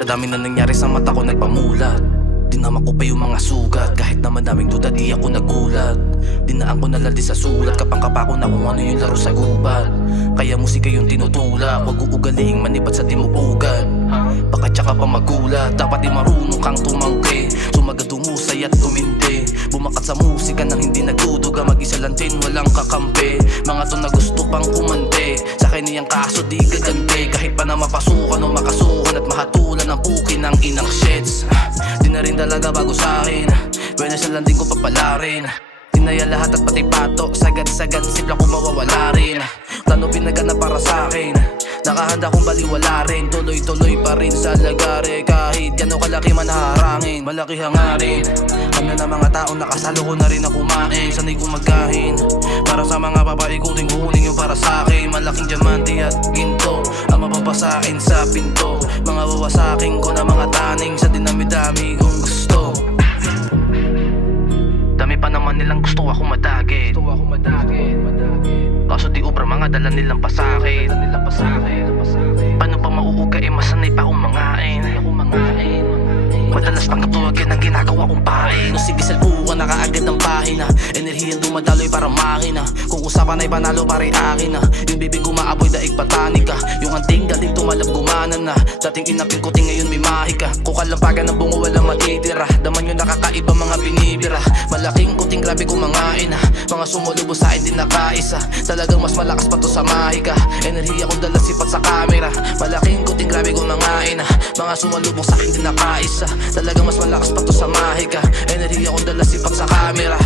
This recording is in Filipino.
Sa dami na nangyari sa mata ko nagpamulat. Dinama ko pa yung mga sugat. Kahit na madaming duda di ako nagulat. Dinaan ko na laldi sa sulat. Kapang-kapa ko na kung ano yung laro sa gubat. Kaya musika yung tinutulak. Huwag uugaliing manibat sa timupugan. Baka tsaka pa magulat. Dapat di marunong kang tumangke. Sumagad humusay at tumindi. Bumakat sa musika nang hindi nagduduga. Mag-isa lang din walang kakampi. Mga to na gusto pang kumante. Sa akin niyang kaso di gagante. Kahit pa na mapasukan o makasuhan at mahatulan ang puki ng inang shits. Di na rin talaga bago sa'kin. Pwede sa landing ko papalarin. Tinaya lahat at pati pato. Sagad-sagad sipla ko mawawala rin. Plano pinaganap para sa'kin. Nakahanda kong baliwala rin. Tuloy-tuloy pa rin sa lagare. Kahit gano'ng kalaki man haharangin. Malaki hangarin. Kami na mga taong nakasalo ko na rin na kumain. Sanay kong magkahin. Para sa mga babae kuting kukunin yung para sa'kin. Malaking diamante at ginto ang mapapasakin sa pinto. Mga wawasakin ko na mga taning. Sa dinami-dami kong gusto. Dami pa naman nilang gusto ako madagit. Kaso di ubra mga dala nilang pasakit. Paano pa mauuga masanay pa akong mangain. Madalas pagkatuwagin ang ginagawa kong pain. Sige salpukan na kaagad ng pahina. Enerhiyang dumadaloy para makina. Kung usapan ay panalo pare akin na. Yung bibig ko maapoy daig patanika. Yung anting galing tumalab gumana na. Dating inapin ko ting ngayon may mahika. Kukalampagan ng bungo walang matitira. Daman yung nakakaiba mga binibira. Malaking kuting grabe kumangain na. Mga sumulubo sa akin din nakaisa. Talagang mas malakas pa to sa mahika. Enerhiya kong dala sipat sa camera. Malaking kuting grabe kumangain na. Mga sumalubong sa akin din nakaisa. Talagang mas malakas pa to sa mahika. Enerhiya kong dala sipat sa camera.